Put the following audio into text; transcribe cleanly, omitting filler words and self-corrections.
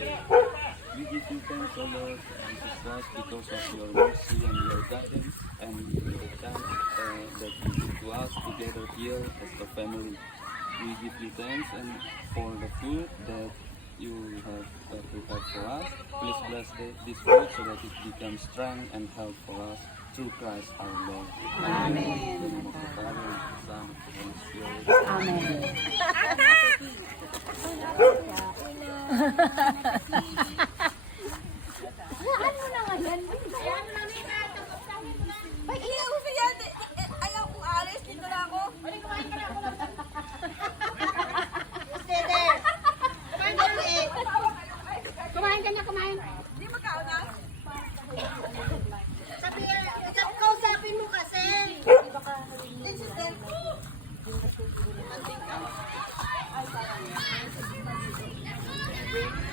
We give you thanks, O Lord, Jesus Christ, because of your mercy and your guidance and your time that you give to us together here as a family. We give you thanks and for the food that you have prepared for us. Please bless this food so that it becomes strength and help for us through Christ our Lord. Amen. In the name of the Father, and the Son, and the Holy Spirit. Amen. Ano na nga yan? Ay, iyaw ko siya. Ayaw kong alis. Dito na ako. Kumain ka na ako. Kumain ka na, kumain. Hindi magkaunang. Sabi, kausapin mo kasi. This is the... Ay,